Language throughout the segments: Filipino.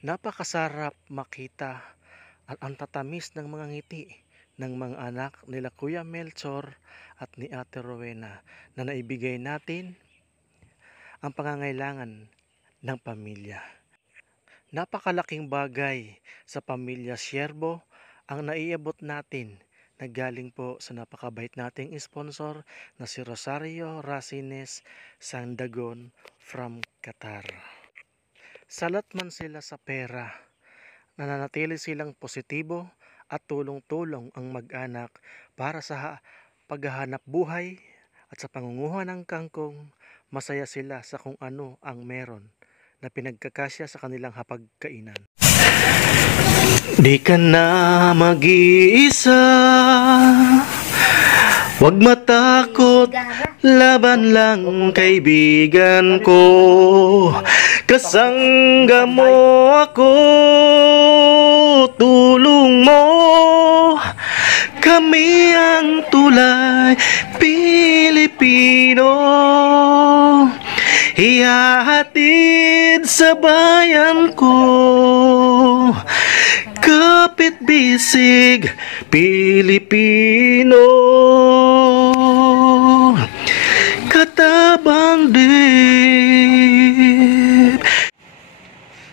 Napakasarap makita at ang tatamis ng mga ngiti ng mga anak nila Kuya Melchor at ni Ate Rowena na naibigay natin ang pangangailangan ng pamilya. Napakalaking bagay sa pamilya Siervo ang naiabot natin na galing po sa napakabait nating sponsor na si Rosario Racines Sandagon from Qatar. Salat man sila sa pera, nananatili silang positibo at tulong-tulong ang mag-anak para sa paghahanap buhay at sa pangunguha ng kangkong. Masaya sila sa kung ano ang meron na pinagkakasya sa kanilang hapagkainan. Di ka na mag-iisa, wag matakot, laban lang kaibigan ko. Kasangga mo ako, tulong mo, kami ang tulay Pilipino. Ihahatid sa bayan ko, kapit bisig Pilipino, katabang dib.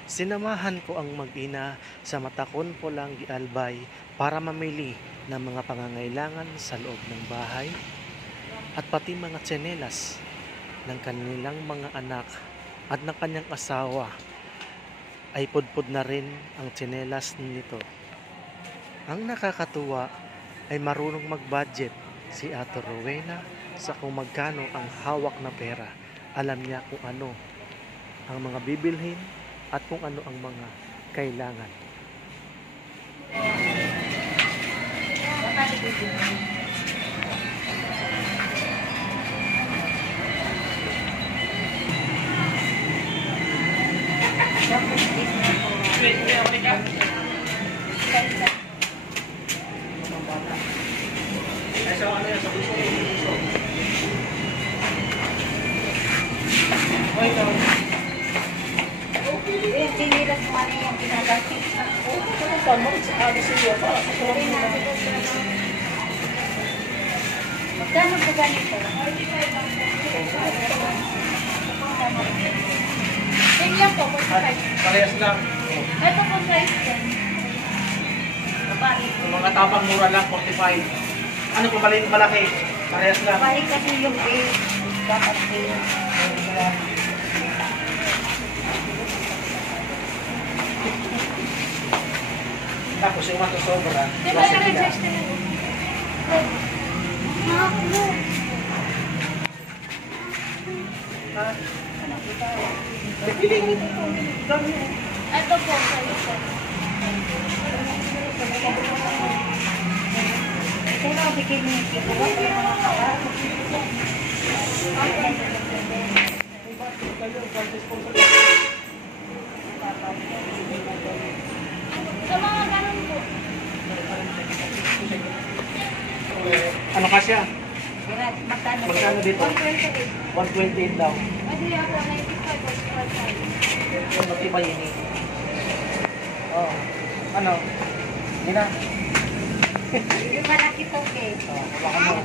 Sinamahan ko ang mag-ina sa Matakon po lang gialbay para mamili ng mga pangangailangan sa loob ng bahay at pati mga tsinelas ng kanilang mga anak at ng kanyang asawa ay pudpud na rin ang tsinelas nito. Ang nakakatuwa ay marunong mag-budget si Ate Rowena sa kung magkano ang hawak na pera. Alam niya kung ano ang mga bibilhin at kung ano ang mga kailangan. Sinilas mo ano yung pinagasip ako. Magkano po ganito? Ganyan po, 45. Parehas lang. Ito po size din. Babae. Yung mga tapang mura lang, 45. Ano po maliit malaki? Parehas lang. Babae kasi yung base. Dapat base. Tapos yung mga sobra. Diba ka nag-size din ako? Ako. Ito po, size din. Ito na, bigay mo yung kito. Wala yung mga kawan. Sa mga ganun po. Ano ka siya? Magkano? Magkano dito? 128. 128 daw. Pwede ako, 95 or 45. Yung matibay yun eh. Oo. Ano? Hindi na. Hindi malaki to, okay. Baka mo.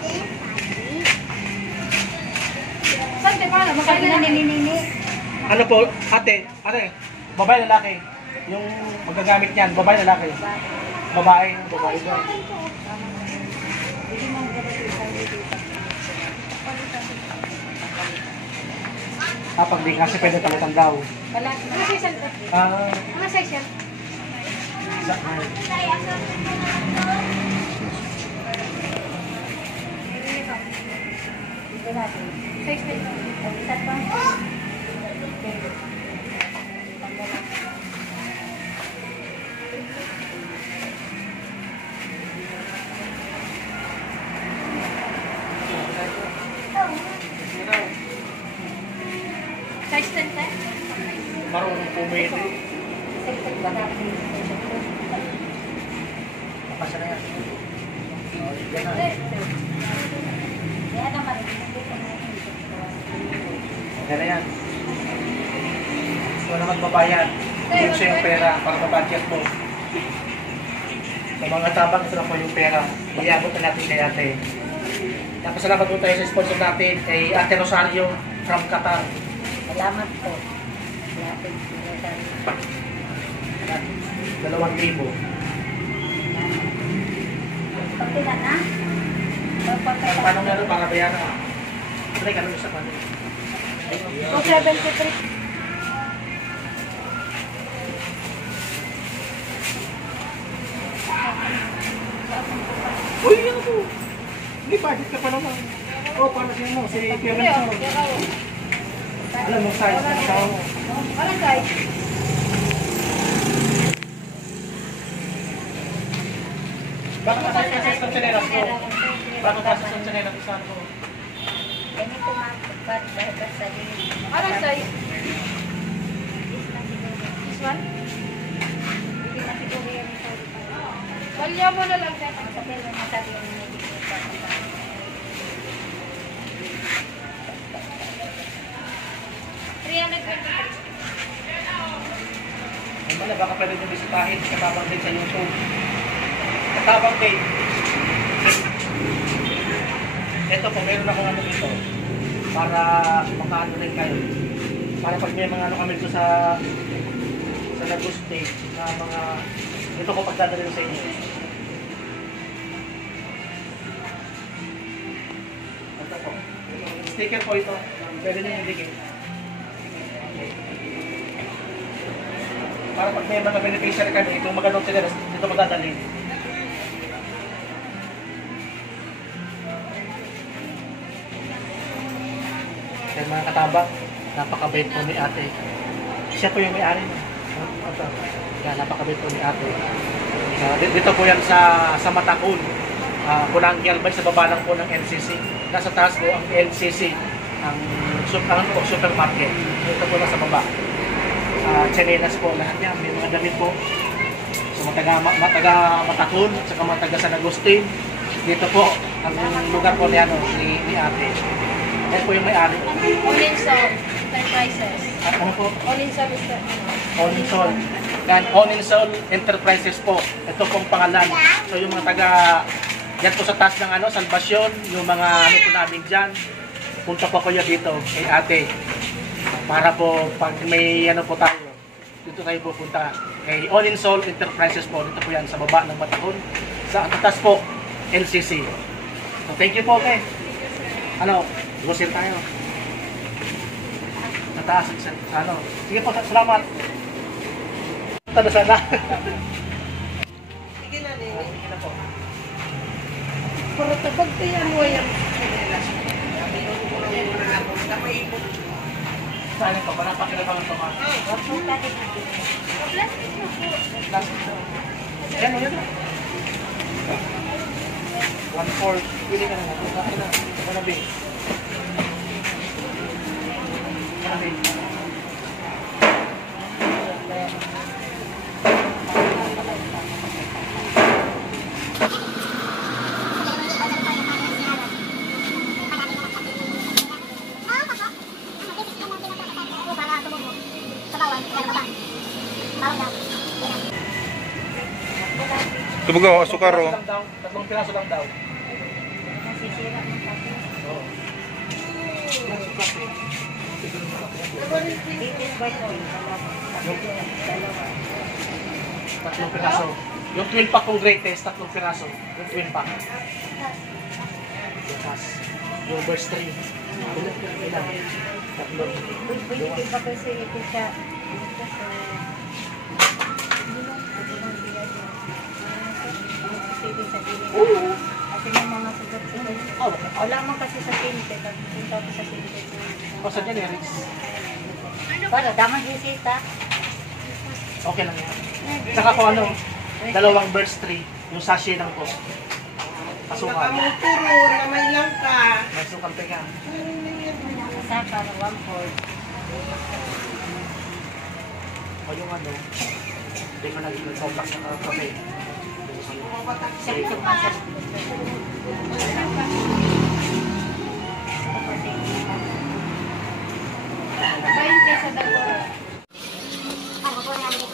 Saan di ba? Magkano na nininini? Ano po? Ate, babae lalaki. Yung magagamit niyan, babae lalaki. Babae daw. Hindi mo gabati sa dito. Kapag di kasi pwede palitan daw. Wala. Ano size yan po? Ano size yan? Ito natin. Size na ito. Isa pa. Size 10 ka? Marunong pumili. Size 10 ba natin? Kapasa na yan. Yan na. Yan naman. Yan na yan. Ito na magbabayad. Bigyan siya yung pera para mabudget mo. Sa mga tabang, ito na po yung pera. Iabot na natin kay ate. Tapos salamat po tayo sa sponsor natin kay Ate Rosario from Qatar. Salamat po. 2,000. Pagkila na? Paano meron para bayaran? Try ka lang isa pa. 273. Uy, yan po. Hindi, budget ka pa naman. Oo, para siya mo. Si Kevin Soro. Alam mo, size ng tao mo. Walang guys. Bakit kasi sa chaneras ko? Bakit kasi sa chaneras ko? Saan ko? Ganito mapagpad dahil sa limit. Anong size? This one? Hindi na siguro yan ito. Balya mo na lang, sir. Sabi mo na sabi yung medikita. 323. Ay mala, baka pwede nyo bisitahin sa Katabang Gate sa YouTube. Katabang Gate. Ito po, meron akong ano dito. Para makaano rin kayo. Para pag may mga ano kami dito sa Lagos State na mga ito ko pagdadalhin sa inyo. Ito po. Sticker po ito. Pwede nyo indicate. Para pag may mga beneficiary kami, itong magandang sila, dito magdadalhin. Kaya mga katabang, napakabait po ni ate. Siya po yung may-ari. Ito. Kaya napakabait po ni ate. Dito po yan sa Matakun. Pulang Yalbay, sa baba lang po ng NCC. Nasa taas po ang NCC, ang supermarket. Dito po nasa baba. Chanelas po, lahat yan. May mga damit po. So mataga Matakun, at saka mataga San Agustin. Dito po, ang lugar po ni ate. Yan po yung may-ari. Olinsol. Enterprises. Ano po? Olinsol is the... Oninsol. Yan, Oninsol Enterprises po. Ito pong pangalan. So yung mga taga, yan po sa taas ng Salvacion, yung mga ano po namin dyan, punta po kayo dito kay ate. Para po, pag may ano po tayo, dito kayo pupunta. Kay Oninsol Enterprises po. Dito po yan, sa baba ng Matakon. Sa atas po, LCC. So thank you po, okay. Ano, gusin tayo. Sa taas, sa ano. Sige po, salamat. Tada sana. Sige na, Nini. Sige na po. Para tapag tayo mo yan. Saan ito? Parang pakinabangan ito, ma. Plastic ito. Yan o, yan o. 1/4. Pili ka na nga. Bakit na? Manabi. Manabi. Tubugaw, asukar oh. Tatlong piraso lang daw. Nasisira ng kape. Oo. Bitin by toy. Dalawa. Tatlong piraso. Yung twin pack kong greatest, tatlong piraso. Yung twin pack. Yung verse 3. Ilan? Tatlong. Bitin pa kasi ito siya. Kasi may mga sugat-sugat. Wala man kasi sa tinte. Punta ko sa tinte. O, sa generics. Para, damang bisita. Okay lang yan. Saka ko ano, dalawang verse 3. Yung sachet lang po. Asukal. Nakamuturo na may langka. May sukal teka. Saka, 1/4. O yung ano, hindi ko lagi nag-contact sa kape. Siyempre, masa. Bayin kayo sa dalawa. Ano po namin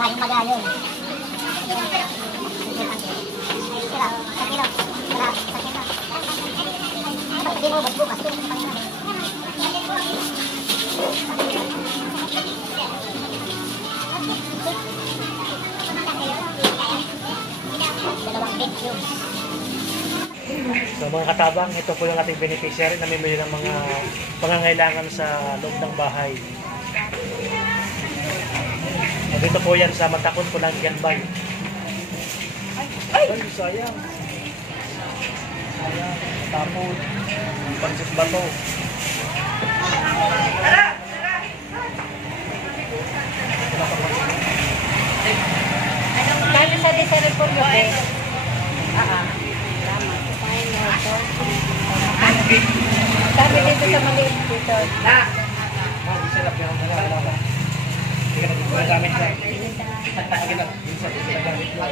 Maraming magayon. So mga katabang, ito po yung ating beneficiary na namimili ng mga pangangailangan sa loob ng bahay. Dito po yan sa Matakon, Pulanggian Bay. Ay, sayang. Sayang, tapon, pansit bato. Kami sa disaril po mo eh. Kami dito sa maliit dito. Oh, sarap yung mga. Hindi ka nag-gamit na. Sige na, minsan ginagamit mo.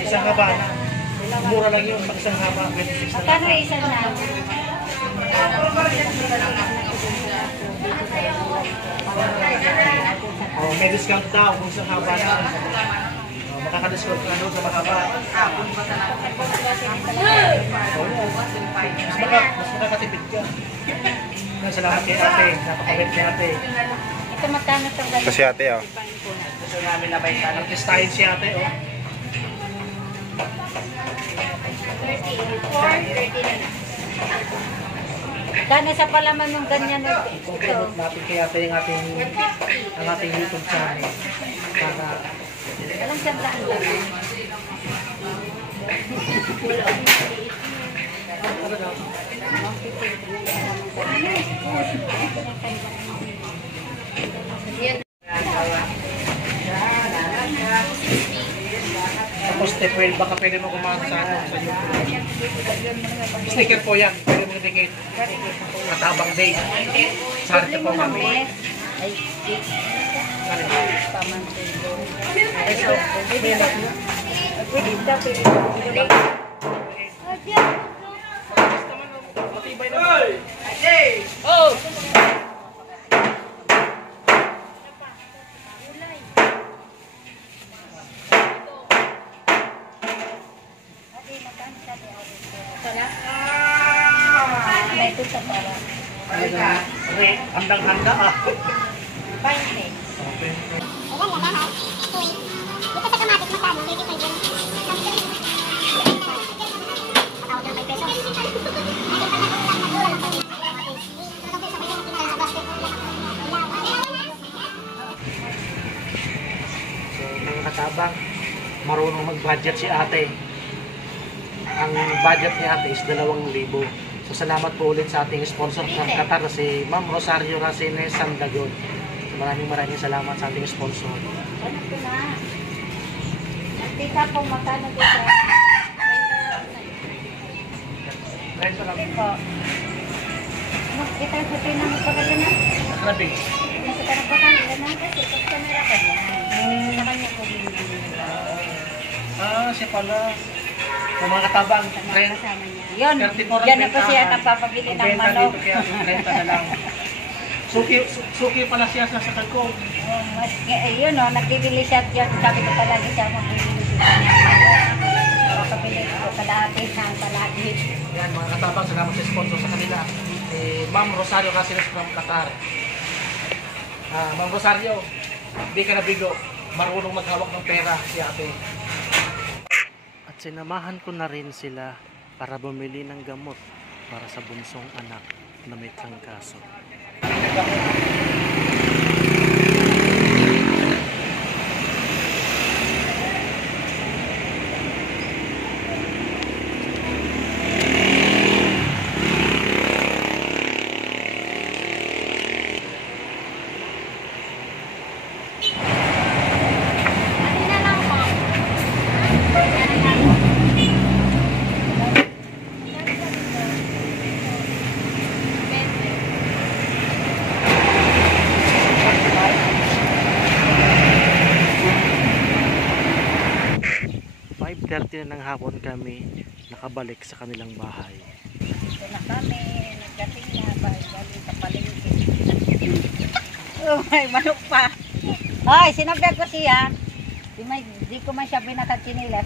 Isang haba na. Mura lang yun, isang haba, 26 na. Magkano isang na? Oh, may discount daw kung isang haba na. Oh, makaka-discount ka doon sa mahaba. Mas makakatipid ka. Salamat kay ate, napakabait kay ate. Ito magkano itong ganito? Kasi ate, oh. Gusto namin na bait ka. Nag-testahin si ate, oh. 34, 30 na. Gano'n sa palaman yung ganyan ito? Kung pinabot natin kay ate yung ating YouTube channel. Para Walang siyang lang. tapos step 12, baka pwede mo kumahal sa YouTube. Sticker po yan. Pwede mo dikit. Matabang day. Sa arte po kami. Ay, pamantulo. Pwede ka, pwede. Matibay naman. May ito sa para. Handang-handa ah. 20. So, mga katabang, marunong mag-budget si ate. Ang budget ni ate is 2,000. So, salamat po ulit sa ating sponsor from Qatar, si Ma'am Rosario Racines Sandagon. So, maraming salamat sa ating sponsor. Ano ko na? Tita po, magkano dito? Rento lang. Ito. Ito yung puti na magpagala na. Grabe. Nasa karapatan na kasi pag kamera ka niya. Sa kanya ko binibili. Ah, siya pala. So, mga katabang, rent. Kasama niya. Yun, 34 ang yan na po bentahan. siya nagpapabili ng Benta manok. dito kaya 30 na lang. Suki pala siya sa kagkong. Oh, mas, yun o, nagbibili siya dyan. Sabi ko palagi siya magbibili siya niya. Kapabili ko kalahati ng kalahati. Yan, mga katabang, salamat sa sponsor sa kanila. Ma'am Rosario Racines from Qatar. Ma'am Rosario, di ka nabigo. Marunong maghawak ng pera si ate. At sinamahan ko na rin sila para bumili ng gamot para sa bunsong anak na may trangkaso. na ng hapon kami nakabalik sa kanilang bahay. Dito na kami, nagdating na, galing sa palengke. Oh, may manok pa. Ay, sinabihan ko siya. Di ko man siya binatag sinilas.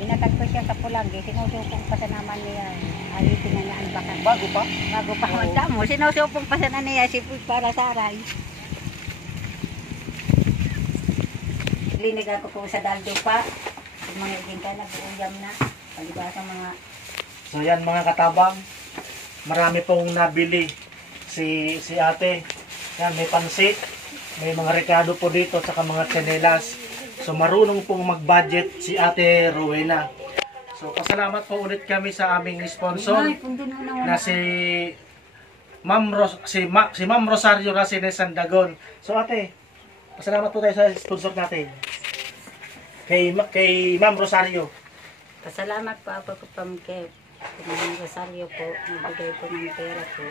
Binatag ko siya sa Pulanggi. Sinusupong pa sa naman niya. Alitin na niya ang bakan. Bago pa? Bago pa. Oo. Mo, sinusupong pa sa na niya. Sipag para sa aray. Linig ako po sa daldo pa. Kung mga iging ka, nag-uuyam na. Palibasa mga... So yan mga katabang, marami pong nabili si ate. Yan, may pansit, may mga rekado po dito, saka mga tsinelas. So marunong pong mag-budget si ate Rowena. So pasalamat po ulit kami sa aming sponsor na si Ma'am Rosario Racines Sandagon. So ate, pasalamat po tayo sa sponsor natin. Kay Ma'am Rosario. Pasalamat po ako po pamkip. Kung Rosario po, nagbigay po ng pera po.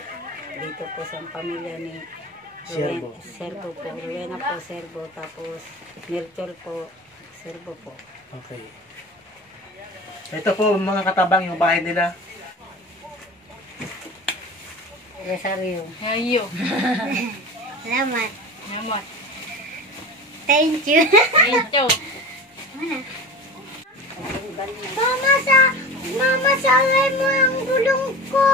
Dito po sa pamilya ni Serbo. Serbo po. Rowena po, Serbo. Tapos Melchor po, Serbo po. Okay. Ito po mga katabang yung bahay nila. Rosario. Ayo. Salamat. Namat. Thank you. Ito. Mama, salay mo ang gulong ko.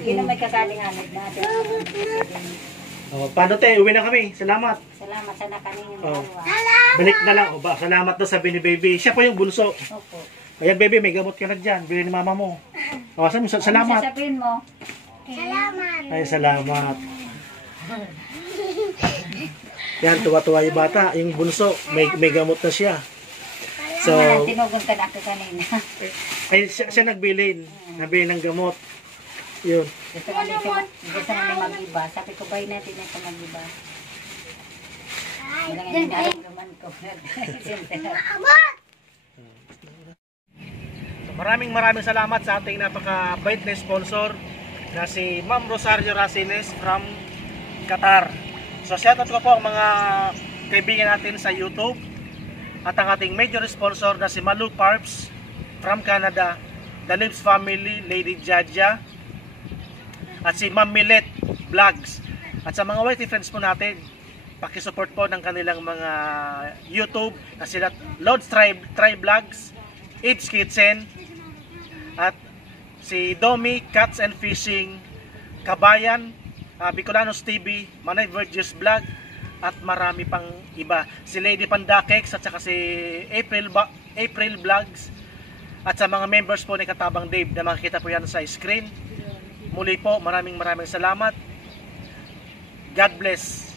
Yun ang may kakalinganod natin. Oh, paano te? Uwi na kami. Salamat. Salamat sa nakanin yung Oh. dalawa. Balik na lang. O ba, salamat daw sabi ni baby. Siya po yung bunso. Opo. Ayan baby, may gamot ka na dyan. Bili ni mama mo. O, Ano salamat. sasabihin mo? Salamat. Ay, salamat. Yan, tuwa-tuwa yung bata. Yung bunso, may gamot na siya. So, Wala, tinugon ka na ako kanina. ay, siya nagbilin. Nabili ng gamot. Yun. Gusto mo niya mag-iba. Sabi ko, bahay natin na ito mag-iba. Wala nga yung naramdaman ko. Maraming salamat sa ating napaka-bait na sponsor na si Ma'am Rosario Racines from Qatar. So shoutout ko po ang mga kaibigan natin sa YouTube at ang ating major sponsor na si Malu Parps from Canada, The Lips Family, Lady Jaja, at si Ma'am Millet Vlogs. At sa mga white friends po natin, pakisupport po ng kanilang mga YouTube na sila Lord's Tribe Vlogs, It's Kitchen, at si Domi Cats and Fishing, Kabayan, Bicolanos TV, Manay Virgis Vlog, at marami pang iba. Si Lady Pandakeks at saka si April Vlogs, at sa mga members po ni Katabang Dave na makikita po yan sa screen. Muli po, maraming salamat. God bless.